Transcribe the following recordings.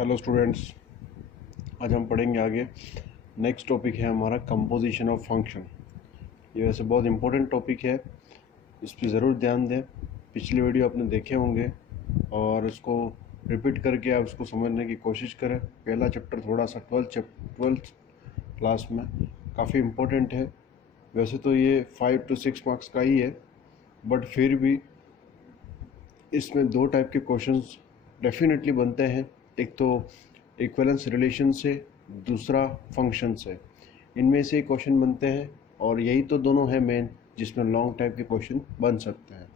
Hello students, आज हम पढ़ेंगे आगे। नेक्स्ट टॉपिक है हमारा कंपोजिशन ऑफ फंक्शन। ये वैसे बहुत इंपॉर्टेंट टॉपिक है, इस पर ज़रूर ध्यान दें। पिछले वीडियो आपने देखे होंगे और इसको रिपीट करके आप इसको समझने की कोशिश करें। पहला चैप्टर थोड़ा सा ट्वेल्थ क्लास में काफ़ी इम्पोर्टेंट है। वैसे तो ये 5 to 6 मार्क्स का ही है, बट फिर भी इसमें दो टाइप के क्वेश्चंस डेफिनेटली बनते हैं। एक तो इक्विवेलेंस रिलेशन से, दूसरा फंक्शन से। इनमें से क्वेश्चन बनते हैं और यही तो दोनों है मेन जिसमें लॉन्ग टाइप के क्वेश्चन बन सकते हैं।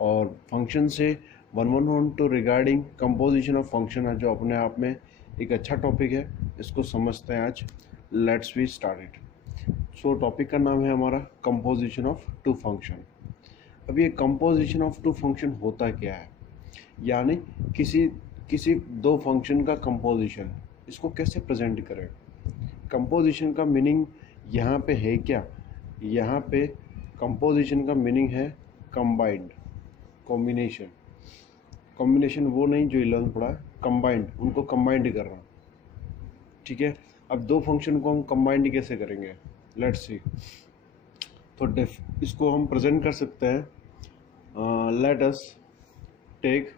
और फंक्शन से 112 रिगार्डिंग कंपोजिशन ऑफ फंक्शन है, जो अपने आप में एक अच्छा टॉपिक है। इसको समझते हैं आज। Let's we start it. So topic का नाम है हमारा कंपोजिशन ऑफ टू फंक्शन। अब ये कंपोजिशन ऑफ टू फंक्शन होता क्या है, यानी किसी दो फंक्शन का कंपोजिशन, इसको कैसे प्रेजेंट करें। कंपोजिशन का मीनिंग यहाँ पे है क्या? यहाँ पे कंपोजिशन का मीनिंग है कंबाइंड, कॉम्बिनेशन। कॉम्बिनेशन वो नहीं जो 11 पढ़ा है, कंबाइंड, उनको कंबाइंड करना। ठीक है, अब दो फंक्शन को हम कंबाइंड कैसे करेंगे, लेट्स सी। तो इसको हम प्रेजेंट कर सकते हैं। लेट अस टेक,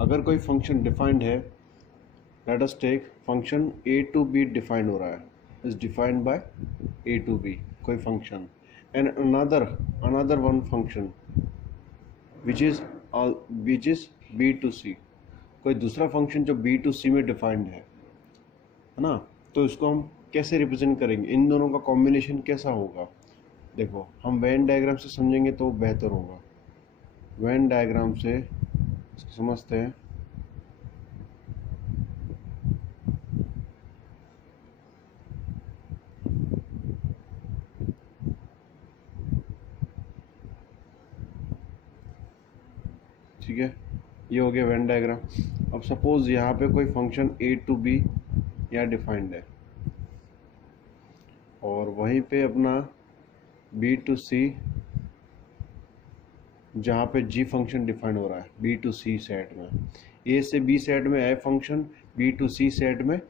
अगर कोई फंक्शन डिफाइंड है, let us take function a to b defined हो रहा है, is defined by a to b कोई function, and another one function which is b to c, कोई दूसरा फंक्शन जो b to c में डिफाइंड है ना। तो इसको हम कैसे रिप्रेजेंट करेंगे, इन दोनों का कॉम्बिनेशन कैसा होगा। देखो, हम वेन डायग्राम से समझेंगे तो बेहतर होगा। वेन डायग्राम से समझते हैं। ठीक है, ये हो गया वेन डायग्राम। अब सपोज यहाँ पे कोई फंक्शन a to b यहाँ डिफाइंड है और वहीं पे अपना b to c, जहाँ पे g फंक्शन डिफाइंड हो रहा है b to c सेट में, a से b सेट में a function, b to c set में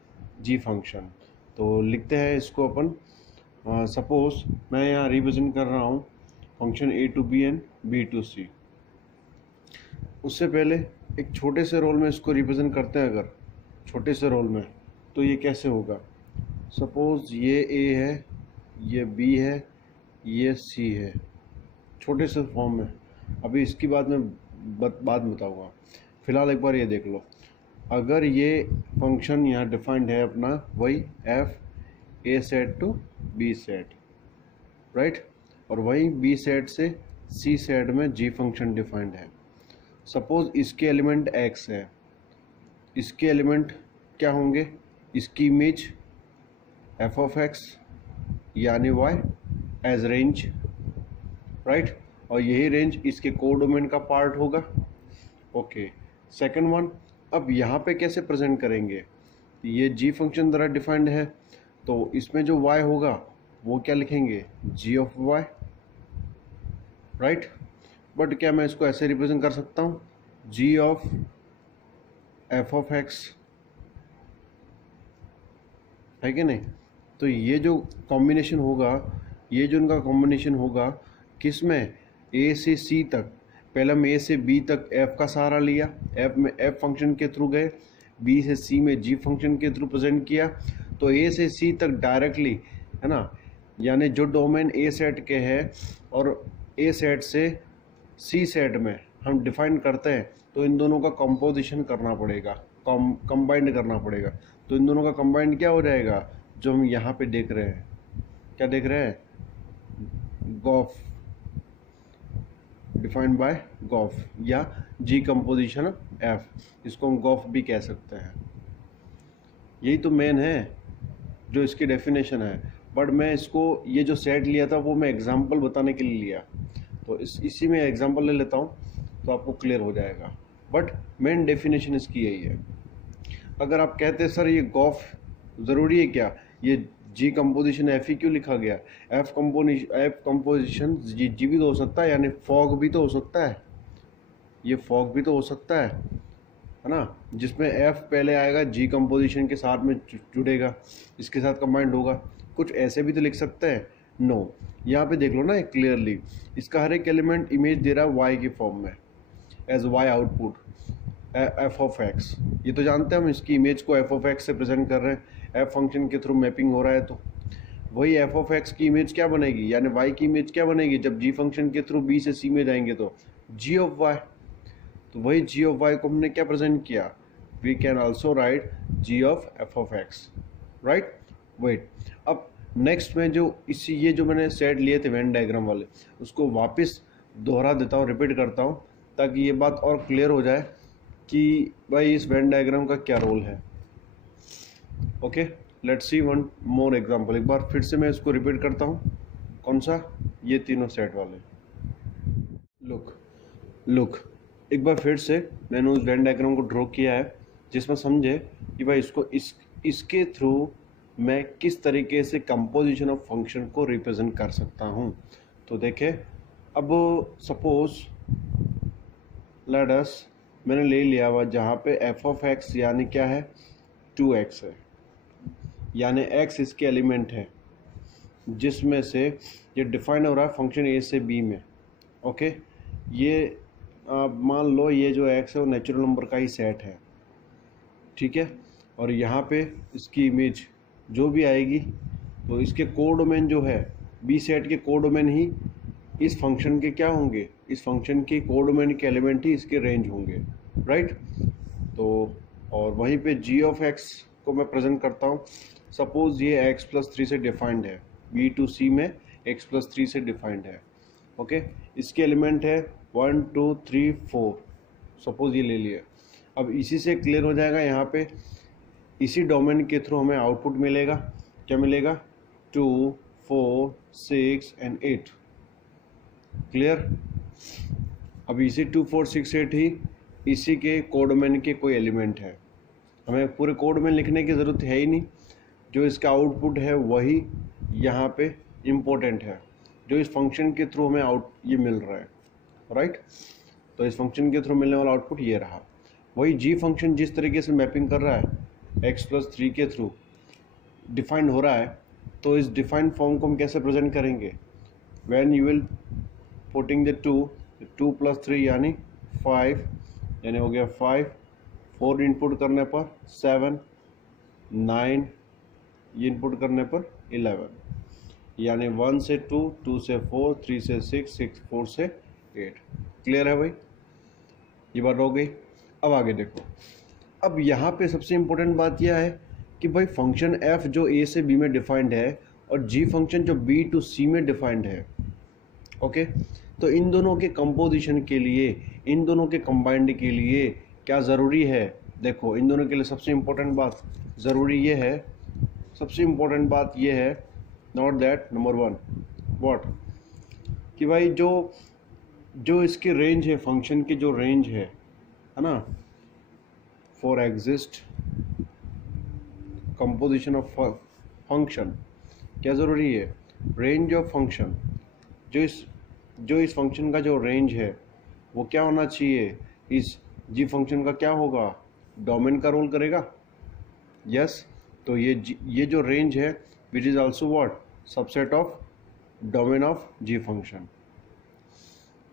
g फंक्शन। तो लिखते हैं इसको अपन। सपोज मैं यहाँ रिप्रेजेंट कर रहा हूँ function a to b and b to c। उससे पहले एक छोटे से रोल में इसको रिप्रेजेंट करते हैं। अगर छोटे से रोल में तो ये कैसे होगा, सपोज ये a है, ये b है, ये c है, छोटे से फॉर्म में। अभी इसकी बात मैं बात बताऊंगा, फिलहाल एक बार ये देख लो। अगर ये फंक्शन यहाँ डिफाइंड है अपना वही f a set to b set, right, और वही b सेट से c सेट में g फंक्शन डिफाइंड है। सपोज इसके एलिमेंट x है, इसके एलिमेंट क्या होंगे, इसकी इमेज f of x यानी y एज रेंज, राइट, और यही रेंज इसके कोडोमेन का पार्ट होगा। ओके, सेकंड वन, अब यहाँ पे कैसे प्रेजेंट करेंगे, ये g फंक्शन द्वारा डिफाइंड है, तो इसमें जो y होगा वो क्या लिखेंगे, g of y, right. But क्या मैं इसको ऐसे रिप्रेजेंट कर सकता हूँ, g of f of x, है कि नहीं। तो ये जो कॉम्बिनेशन होगा, ये जो इनका कॉम्बिनेशन होगा किस में, a से c तक। पहले हम a से b तक f का सहारा लिया, f में f फंक्शन के थ्रू गए, b से c में g फंक्शन के थ्रू प्रेजेंट किया। तो a से c तक डायरेक्टली, है ना, यानी जो डोमेन a सेट के है और a सेट से c सेट में हम डिफाइन करते हैं, तो इन दोनों का कंपोजिशन करना पड़ेगा, कंबाइंड करना पड़ेगा। तो इन दोनों का कंबाइंड क्या हो जाएगा, जो हम यहाँ पे देख रहे हैं, क्या देख रहे हैं, गॉफ, डिफाइंड बाय गॉफ या जी कंपोजिशन एफ, इसको हम गॉफ भी कह सकते हैं। यही तो मेन है जो इसकी डेफिनेशन है। बट मैं इसको, ये जो सेट लिया था वो मैं एग्जांपल बताने के लिए लिया, तो इसी में एग्जांपल ले लेता हूँ तो आपको क्लियर हो जाएगा। बट मेन डेफिनेशन इसकी यही है। अगर आप कहते हैं सर ये गॉफ ज़रूरी है क्या, ये जी कंपोजिशन एफ ही क्यों लिखा गया, एफ कंपोजिशन जी भी तो हो सकता है, यानी फॉग भी तो हो सकता है, ये फॉग भी तो हो सकता है, है ना, जिसमें एफ पहले आएगा, जी कंपोजिशन के साथ में जुड़ेगा, इसके साथ कंबाइंड होगा। कुछ ऐसे भी तो लिख सकते हैं। नो, यहाँ पे देख लो ना क्लियरली, इसका हर एक एलिमेंट इमेज दे रहा है वाई की फॉर्म में, as y output f of x. ये तो जानते हैं हम, इसकी इमेज को एफ ऑफ एक्स से प्रेजेंट कर रहे हैं, एफ फंक्शन के थ्रू मैपिंग हो रहा है। तो वही एफ ऑफ एक्स की इमेज क्या बनेगी, यानी वाई की इमेज क्या बनेगी, जब जी फंक्शन के थ्रू बी से सी में जाएंगे तो जी ऑफ वाई। तो वही जी ऑफ वाई को हमने क्या प्रेजेंट किया, we can also write g of f of x, right. Wait, अब नेक्स्ट में जो इसी ये जो मैंने सेट लिए थे वेन डायग्राम वाले, उसको वापस दोहरा देता हूँ, रिपीट करता हूँ, ताकि ये बात और क्लियर हो जाए कि भाई इस वेन डायग्राम का क्या रोल है। Okay, let's see one more example. एक बार फिर से मैं इसको रिपीट करता हूँ, कौन सा, ये तीनों सेट वाले। लुक, एक बार फिर से मैंने उस वेन डायग्राम को ड्रॉ किया है, जिसमें समझे कि भाई इसको इसके थ्रू मैं किस तरीके से कंपोजिशन ऑफ फंक्शन को रिप्रेजेंट कर सकता हूँ। तो देखें, अब सपोज लेट अस, मैंने ले लिया हुआ जहाँ पे एफ ऑफ एक्स यानी क्या है, 2x है, यानी x इसके एलिमेंट है, जिसमें से ये डिफाइन हो रहा है फंक्शन a से b में। ओके, ये मान लो ये जो x है वो नेचुरल नंबर का ही सेट है, ठीक है। और यहाँ पे इसकी इमेज जो भी आएगी, तो इसके कोडोमेन जो है, b सेट के कोडोमेन ही इस फंक्शन के क्या होंगे, इस फंक्शन के कोडोमेन के एलिमेंट ही इसके रेंज होंगे, राइट। तो और वहीं पे g ऑफ x को मैं प्रेजेंट करता हूँ। सपोज ये x+3 से डिफाइंड है, b टू c में x+3 से डिफाइंड है। ओके, इसके एलिमेंट है 1 2 3 4, सपोज ये ले लिए। अब इसी से क्लियर हो जाएगा, यहाँ पे इसी डोमेन के थ्रू हमें आउटपुट मिलेगा, क्या मिलेगा, 2 4 6 एंड 8, क्लियर। अब इसी 2 4 6 8 ही इसी के कोडोमेन के कोई एलिमेंट है, हमें पूरे कोडोमेन लिखने की ज़रूरत है ही नहीं। जो इसका आउटपुट है वही यहाँ पे इम्पोर्टेंट है, जो इस फंक्शन के थ्रू हमें ये मिल रहा है, राइट। तो इस फंक्शन के थ्रू मिलने वाला आउटपुट ये रहा। वही जी फंक्शन जिस तरीके से मैपिंग कर रहा है x+3 के थ्रू डिफाइंड हो रहा है, तो इस डिफाइंड फॉर्म को हम कैसे प्रेजेंट करेंगे, when you will putting the 2 + 3 यानी 5, यानी हो गया 5, 4 इनपुट करने पर 7, 9, ये इनपुट करने पर 11, यानी 1 से 2, 2 से 4, 3 से 6, 6 4 से 8। क्लियर है भाई, ये बात हो गई। अब आगे देखो, अब यहाँ पे सबसे इम्पोर्टेंट बात यह है कि भाई फंक्शन f जो a से b में डिफाइंड है और g फंक्शन जो b टू c में डिफाइंड है। ओके, तो इन दोनों के कंपोजिशन के लिए, इन दोनों के कंबाइंड के लिए क्या ज़रूरी है, देखो इन दोनों के लिए सबसे इम्पोर्टेंट बात ज़रूरी ये है, सबसे इम्पोर्टेंट बात ये है, नॉट दैट नंबर 1 व्हाट, कि भाई जो इसकी रेंज है, फंक्शन की जो रेंज है ना, for exist composition of function, क्या ज़रूरी है, रेंज ऑफ फंक्शन, जो इस फंक्शन का जो रेंज है वो क्या होना चाहिए, इस जी फंक्शन का क्या होगा, डोमेन का रोल करेगा, यस। तो ये जो रेंज है which is also what, subset of domain of g function,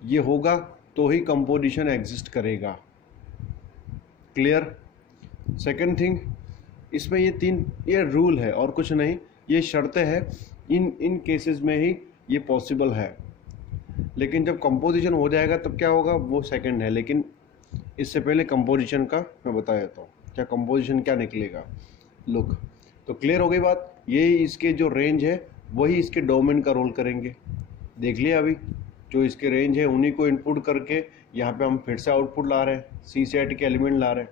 ये होगा तो ही कंपोजिशन एग्जिस्ट करेगा, क्लियर। सेकंड थिंग, इसमें ये रूल है और कुछ नहीं, ये शर्तें हैं, इन केसेस में ही ये पॉसिबल है, लेकिन जब कंपोजिशन हो जाएगा तब क्या होगा वो सेकंड है। लेकिन इससे पहले कंपोजिशन का मैं बता देता हूँ, क्या कंपोजिशन क्या निकलेगा। लुक, तो क्लियर हो गई बात, यही इसके जो रेंज है वही इसके डोमेन का रोल करेंगे। देख लिया अभी, जो इसके रेंज है उन्हीं को इनपुट करके यहाँ पे हम फिर से आउटपुट ला रहे हैं, सी सेट के एलिमेंट ला रहे हैं,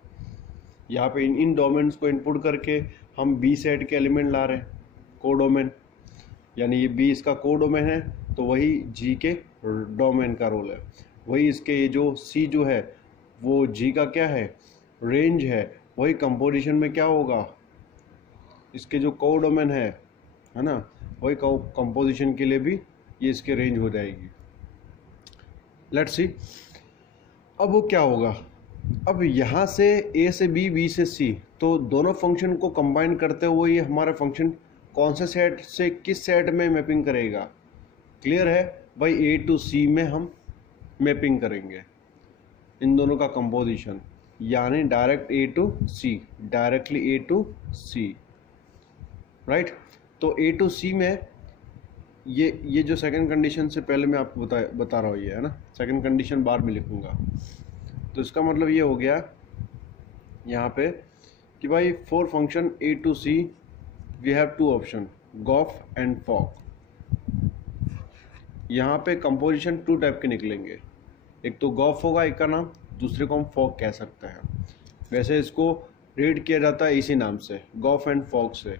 यहाँ पे इन डोमेन्स को इनपुट करके हम बी सेट के एलिमेंट ला रहे हैं, कोडोमेन, यानी ये बी इसका कोडोमेन है, तो वही जी के डोमेन का रोल है। वही इसके ये जो सी जो है वो जी का क्या है, रेंज है, वही कंपोजिशन में क्या होगा, इसके जो कोडोमेन है ना, वही कंपोजिशन के लिए भी ये इसके रेंज हो जाएगी। लेट्स सी अब वो क्या होगा, अब यहाँ से ए से बी, बी से सी, तो दोनों फंक्शन को कंबाइन करते हुए ये हमारा फंक्शन कौन से सेट से किस सेट में मैपिंग करेगा? क्लियर है भाई, ए टू सी में हम मैपिंग करेंगे इन दोनों का कंपोजिशन, यानी direct a to c, directly a to c, right. तो ए टू सी में ये जो सेकंड कंडीशन से पहले मैं आपको बता रहा हूँ, ये है ना, सेकंड कंडीशन बाद में लिखूंगा। तो इसका मतलब ये हो गया यहाँ पे कि भाई for function a to c we have two option, gof and fog. यहाँ पे कंपोजिशन टू टाइप के निकलेंगे, एक तो गॉफ होगा एक का नाम, दूसरे को हम फॉक कह सकते हैं। वैसे इसको रीड किया जाता है इसी नाम से, गॉफ एंड फॉक से,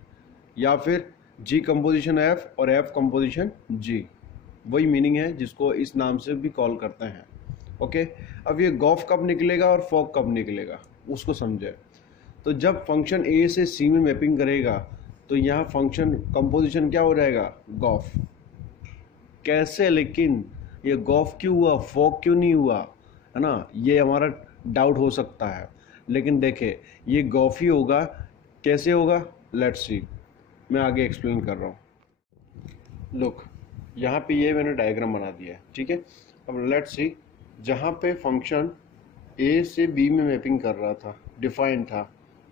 या फिर जी कंपोजिशन एफ और एफ कंपोजिशन जी, वही मीनिंग है जिसको इस नाम से भी कॉल करते हैं। ओके, अब ये गॉफ कब निकलेगा और फॉक कब निकलेगा उसको समझे। तो जब फंक्शन ए से सी में मैपिंग करेगा तो यहाँ फंक्शन कंपोजिशन क्या हो जाएगा? गॉफ। कैसे लेकिन ये गॉफ क्यों हुआ, फॉक क्यों नहीं हुआ, है ना, ये हमारा डाउट हो सकता है। लेकिन देखे ये गॉफ ही होगा, कैसे होगा लेट्स सी, मैं आगे एक्सप्लेन कर रहा हूँ। लुक, यहाँ पे ये मैंने डायग्राम बना दिया है, ठीक है। अब लेट्स सी, जहाँ पे फंक्शन ए से बी में मैपिंग कर रहा था, डिफाइन था,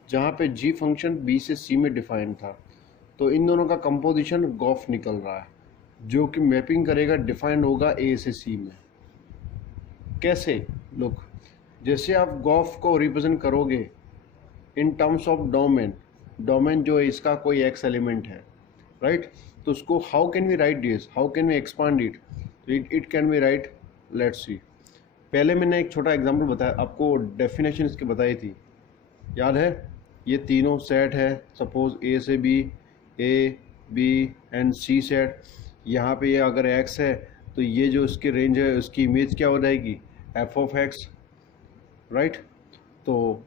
जहाँ पे जी फंक्शन बी से सी में डिफाइन था, तो इन दोनों का कंपोजिशन गॉफ निकल रहा है, जो कि मैपिंग करेगा, डिफाइन होगा ए से सी में। कैसे? लुक, जैसे आप गॉफ को रिप्रेजेंट करोगे in terms of domain, domain जो है इसका कोई एक्स एलिमेंट है, राइट, तो उसको how can we write this, how can we expand it, it can be right, let's see. पहले मैंने एक छोटा एग्जांपल बताया आपको, डेफिनेशन इसकी बताई थी, याद है? ये तीनों सेट है, सपोज ए से b, a b and c set. यहाँ पे ये अगर एक्स है तो ये जो इसकी रेंज है उसकी इमेज क्या हो जाएगी? F of x, right. तो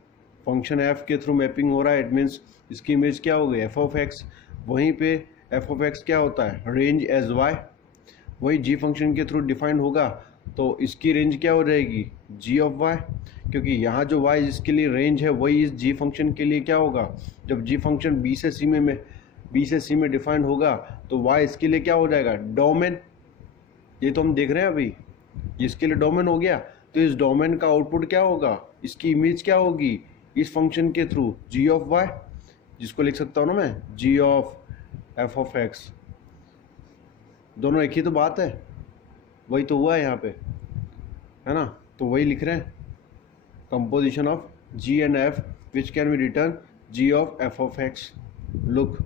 फंक्शन एफ के थ्रू मैपिंग हो रहा है, इट मीन्स इसकी इमेज क्या हो गई? F of x. वहीं पे एफ ऑफ एक्स क्या होता है? Range as y. वही जी फंक्शन के थ्रू डिफाइंड होगा तो इसकी रेंज क्या हो जाएगी? जी ऑफ वाई, क्योंकि यहाँ जो वाई जिसके लिए रेंज है वही इस जी फंक्शन के लिए क्या होगा? जब जी फंक्शन बी से सी में डिफाइंड होगा तो वाई इसके लिए क्या हो जाएगा? डोमेन। ये तो हम देख रहे हैं अभी, इसके लिए डोमेन हो गया, तो इस डोमेन का आउटपुट क्या होगा? इसकी इमेज क्या होगी इस फंक्शन के थ्रू? जी ऑफ वाई, जिसको लिख सकता हूँ ना मैं, जी ऑफ एफ ऑफ एक्स। दोनों एक ही तो बात है, वही तो हुआ है यहाँ पे, है ना। तो वही लिख रहे हैं, composition of g and f which can be written g of f of x. Look,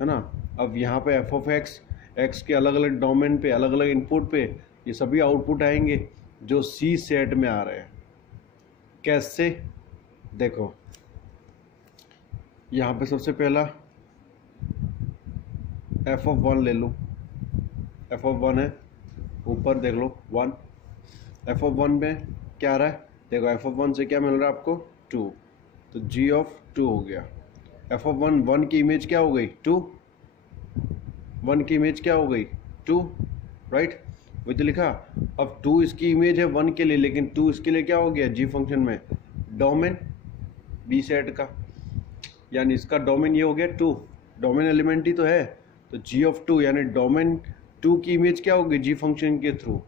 है ना। अब यहाँ पे एफ ऑफ एक्स के अलग अलग डोमेन पे, अलग अलग इनपुट पे ये सभी आउटपुट आएंगे जो सी सेट में आ रहे हैं। कैसे? देखो, यहाँ पे सबसे पहला एफ ऑफ वन ले लो, एफ ऑफ वन है, ऊपर देख लो 1, एफ ऑफ वन में क्या आ रहा है? देखो एफ ऑफ वन से क्या मिल रहा है आपको? 2, तो जी ऑफ 2 हो गया। एफ ऑफ वन की इमेज क्या हो गई? 2, 1 की इमेज क्या हो गई? 2, राइट, वही तो लिखा। अब 2 इसकी इमेज है 1 के लिए, लेकिन 2 इसके लिए क्या हो गया? जी फंक्शन में डोमेन बी सेट का, यानी इसका डोमेन ये हो गया 2, डोमेन एलिमेंट ही तो है, तो जी ऑफ 2 यानी डोमेन 2 की इमेज क्या होगी? जी फंक्शन के थ्रू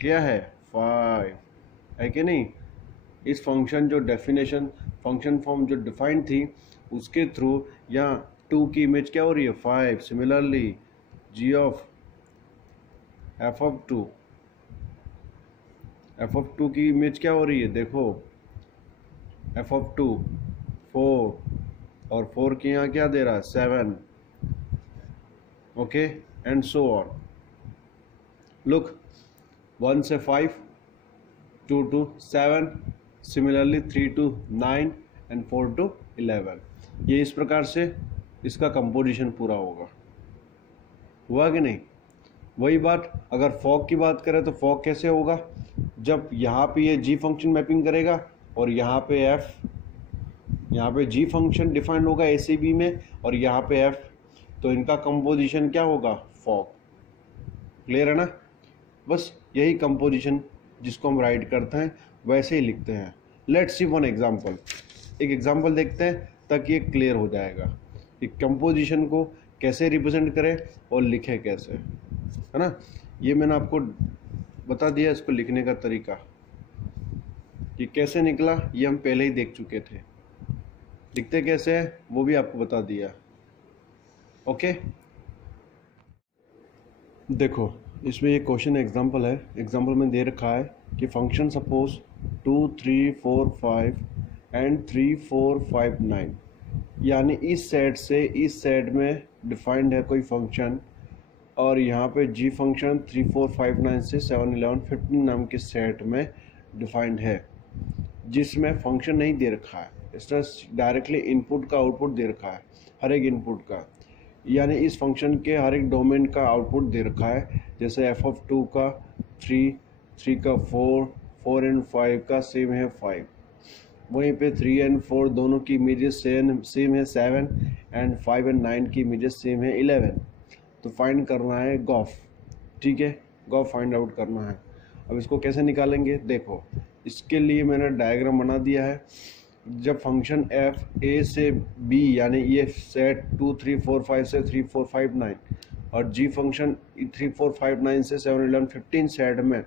क्या है? 5 है कि नहीं। इस फंक्शन जो डेफिनेशन, फंक्शन फॉर्म जो डिफाइंड थी उसके थ्रू यहाँ 2 की इमेज क्या हो रही है? 5। Similarly g of f of 2, f of 2 की इमेज क्या हो रही है? देखो एफ ऑफ 2 4, और 4 की यहाँ क्या दे रहा है? 7, okay, and so on. Look, 1 से 5, 2 to 7, similarly 3 to 9 and 4 to 11। ये इस प्रकार से इसका कंपोजिशन पूरा होगा। हुआ कि नहीं? वही बात अगर फॉक की बात करें तो फॉक कैसे होगा? जब यहाँ पे ये जी फंक्शन मैपिंग करेगा और यहाँ पे एफ, यहाँ पे जी फंक्शन डिफाइंड होगा ए सी बी में और यहाँ पे एफ, तो इनका कंपोजिशन क्या होगा? फॉक। क्लियर है ना? बस यही कंपोजिशन जिसको हम राइट करते हैं वैसे ही लिखते हैं। लेट्स सी वन एग्जांपल, एक एग्जांपल देखते हैं ताकि ये क्लियर हो जाएगा कि कंपोजिशन को कैसे रिप्रेजेंट करें और लिखें कैसे, है ना। ये मैंने आपको बता दिया इसको लिखने का तरीका, कि कैसे निकला ये हम पहले ही देख चुके थे, लिखते कैसे है वो भी आपको बता दिया। ओके, देखो इसमें ये क्वेश्चन एग्जांपल है, एग्जांपल में दे रखा है कि फंक्शन सपोज 2 3 4 5 एंड 3 4 5 9, यानी इस सेट से इस सेट में डिफाइंड है कोई फंक्शन, और यहाँ पे जी फंक्शन 3 4 5 9 से 7 11 15 नाम के सेट में डिफाइंड है, जिसमें फंक्शन नहीं दे रखा है, इसमें डायरेक्टली इनपुट का आउटपुट दे रखा है, हर एक इनपुट का, यानी इस फंक्शन के हर एक डोमेन का आउटपुट दे रखा है। जैसे f(2) का 3, 3 का 4, 4 एंड 5 का सेम है 5, वहीं पे 3 एंड 4 दोनों की इमेजेस सेम है 7, एंड 5 एंड 9 की इमेजेस सेम है 11। तो फाइंड करना है गॉफ, ठीक है, गॉफ फाइंड आउट करना है। अब इसको कैसे निकालेंगे, देखो इसके लिए मैंने डायग्राम बना दिया है। जब फंक्शन f a से b, यानी ये सेट 2 3 4 5 से 3 4 5 9 और g फंक्शन 3 4 5 9 से 7 11 15 सेट में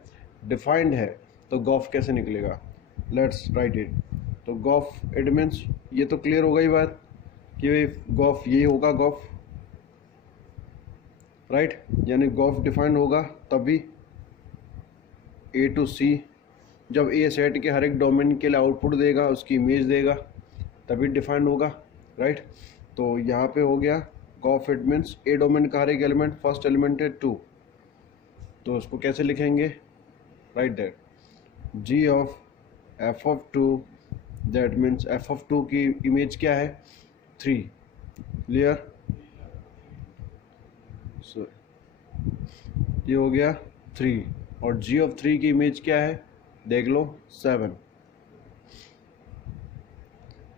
डिफाइंड है, तो गॉफ कैसे निकलेगा, लेट्स राइट इट। तो गॉफ इट मीन्स, ये तो क्लियर हो गई बात कि गॉफ ये होगा गॉफ, राइट, यानी गॉफ डिफाइंड होगा तभी a to c, जब ए सेट के हर एक डोमेन के लिए आउटपुट देगा, उसकी इमेज देगा, तभी डिफाइंड होगा, राइट। तो यहाँ पे हो गया gof, it means a domain का हर एक एलिमेंट, फर्स्ट एलिमेंट है 2, तो उसको कैसे लिखेंगे, write that g of f(2), that means f(2) की इमेज क्या है 3, क्लियर। सो ये हो गया 3, और g(3) की इमेज क्या है देख लो 7,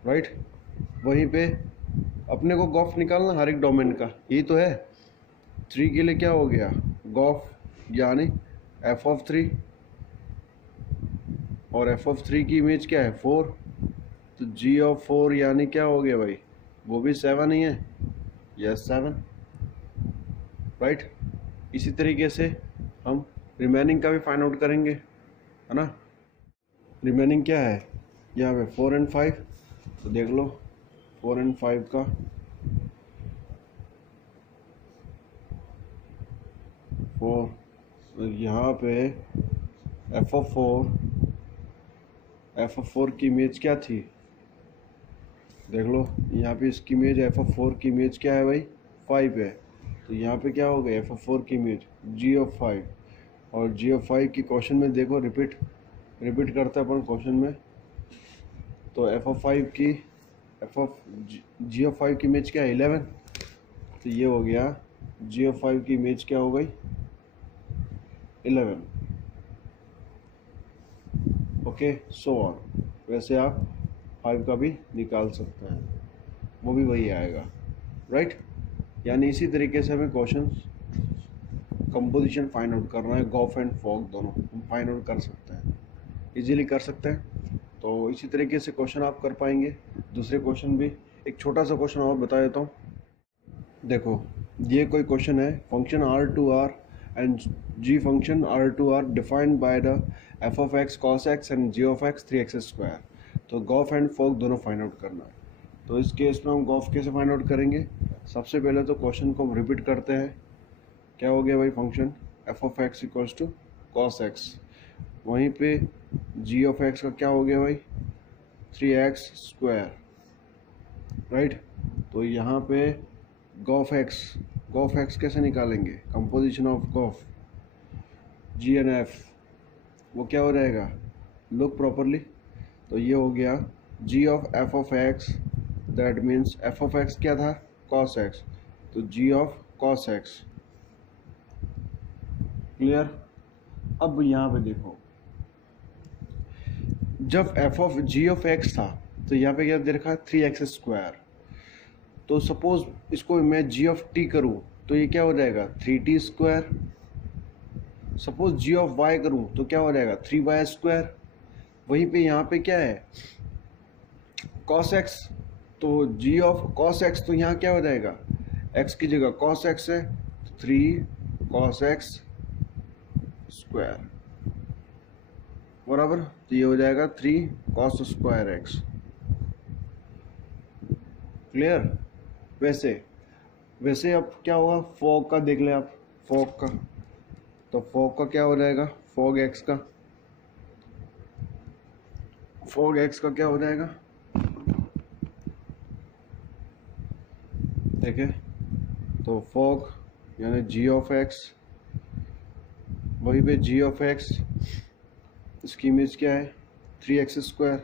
राइट। वहीं पे अपने को गॉफ निकालना हर एक डोमेन का, यही तो है। 3 के लिए क्या हो गया गॉफ, यानी f(3), और f(3) की इमेज क्या है 4, तो g(4) यानी क्या हो गया भाई, वो भी 7 ही है, यस 7, राइट। इसी तरीके से हम रिमेनिंग का भी फाइंड आउट करेंगे, है ना। रिमेनिंग क्या है यहाँ पे 4 एंड 5, तो देख लो 4 एंड 5 का 4, तो यहाँ पे f(4) की इमेज क्या थी देख लो, यहाँ पे इसकी इमेज f(4) की इमेज क्या है भाई 5 है, तो यहाँ पे क्या हो गया f(4) की इमेज g(5), और g(5) की क्वेश्चन में देखो रिपीट करते हैं अपन क्वेश्चन में, तो g(5) की इमेज क्या है 11, तो ये हो गया g(5) की इमेज क्या हो गई 11, ओके सो ऑन। वैसे आप 5 का भी निकाल सकते हैं, वो भी वही आएगा, राइट। यानी इसी तरीके से हमें क्वेश्चन कंपोजिशन फाइंड आउट करना है, गॉफ एंड फॉग दोनों हम फाइंड आउट कर सकते हैं, इजीली कर सकते हैं। तो इसी तरीके से क्वेश्चन आप कर पाएंगे। दूसरे क्वेश्चन भी, एक छोटा सा क्वेश्चन और बता देता हूँ। देखो ये कोई क्वेश्चन है, function R2R and g function R2R defined by the f(x) cos x and g(x) 3x²। तो गॉफ एंड फॉग दोनों फाइंड आउट करना है। तो इस केस में हम गॉफ कैसे फाइंड आउट करेंगे, सबसे पहले तो क्वेश्चन को हम रिपीट करते हैं। क्या हो गया भाई, फंक्शन f(x) = cos x, वहीं पे g(x) का क्या हो गया भाई 3x², राइट। तो यहाँ पे गॉफ x कैसे निकालेंगे, composition of gof g and f, वो क्या हो जाएगा, लुक प्रॉपरली। तो ये हो गया g of f(x), that means f(x) क्या था cos x, तो g of cos x, clear. अब यहाँ पे देखो, जब g(x) था तो यहाँ पे क्या दे रखा है 3x², तो सपोज इसको मैं g(t) करूँ तो ये क्या हो जाएगा 3t²। सपोज g(y) करूँ तो क्या हो जाएगा 3y²। वहीं पे यहाँ पे क्या है cos x, तो g ऑफ cos x तो यहाँ क्या हो जाएगा, x की जगह cos x है 3 cos x स्क्वायर बराबर, तो ये हो जाएगा 3 cos स्क्वायर x। क्लियर। वैसे अब क्या होगा, फॉग का देख ले आप, फॉग का, तो फॉग का क्या हो जाएगा, फॉग x का क्या हो जाएगा, देखिए, तो फॉग यानी g ऑफ x, वही पे g ऑफ x, इसकी इमेज क्या है 3x स्क्वायर,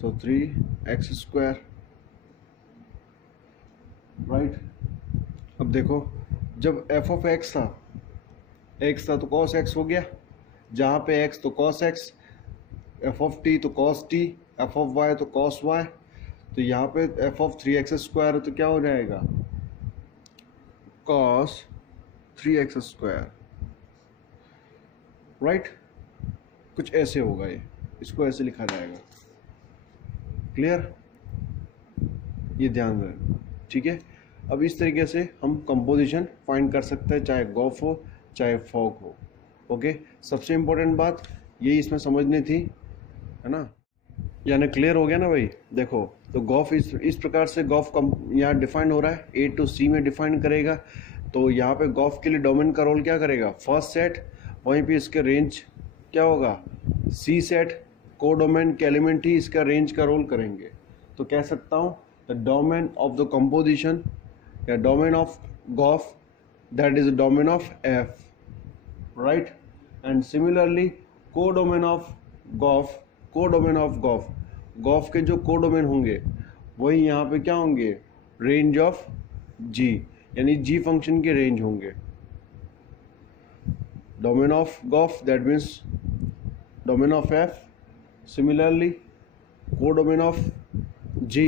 सो 3x स्क्वायर, राइट। अब देखो जब f ऑफ x था तो cos x हो गया, जहाँ पे x तो cos x, f of t तो cos t, f of y तो cos y, तो यहाँ पे f ऑफ 3x स्क्वायर तो क्या हो जाएगा cos 3x स्क्वायर, राइट। कुछ ऐसे होगा, ये इसको ऐसे लिखा जाएगा। क्लियर, ये ध्यान दें, ठीक है। अब इस तरीके से हम कंपोजिशन फाइंड कर सकते हैं, चाहे गॉफ हो चाहे फॉग हो। ओके, सबसे इम्पोर्टेंट बात यही इसमें समझनी थी, है ना, यानी क्लियर हो गया ना भाई। देखो तो गॉफ इस प्रकार से गॉफ यहाँ डिफाइन हो रहा है, A to C में डिफाइन करेगा, तो यहाँ पे गॉफ के लिए डोमेन का रोल क्या करेगा, फर्स्ट सेट, वहीं पे इसके रेंज क्या होगा C सेट, को डोमेन के एलिमेंट ही इसका रेंज का रोल करेंगे। तो कह सकता हूँ the domain of the composition या domain of gof, that is domain of F, right. And similarly codomain of gof, gof के जो कोडोमेन होंगे वही यहाँ पे क्या होंगे, रेंज ऑफ G, यानी G फंक्शन के रेंज होंगे। Domain of gof that means domain of F, similarly codomain of G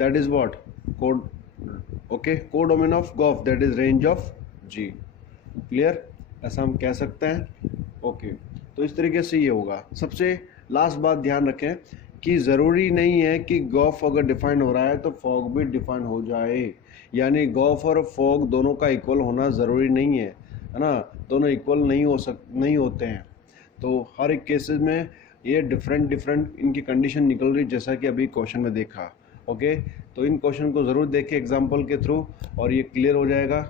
that is what code, okay, codomain of gof that is range of G। Clear, ऐसा हम कह सकते हैं। Okay, तो इस तरीके से ये होगा। सबसे लास्ट बात ध्यान रखें कि ज़रूरी नहीं है कि गॉफ अगर डिफाइन हो रहा है तो फॉग भी डिफाइन हो जाए, यानी गॉफ और फॉग दोनों का इक्वल होना ज़रूरी नहीं है ना, दोनों इक्वल नहीं होते हैं। तो हर एक केसेस में ये डिफरेंट इनकी कंडीशन निकल रही, जैसा कि अभी क्वेश्चन में देखा। ओके, तो इन क्वेश्चन को ज़रूर देखें एग्जाम्पल के थ्रू और ये क्लियर हो जाएगा।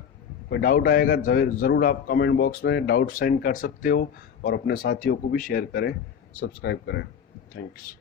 कोई डाउट आएगा ज़रूर आप कमेंट बॉक्स में डाउट सेंड कर सकते हो और अपने साथियों को भी शेयर करें, सब्सक्राइब करें। थैंक्स।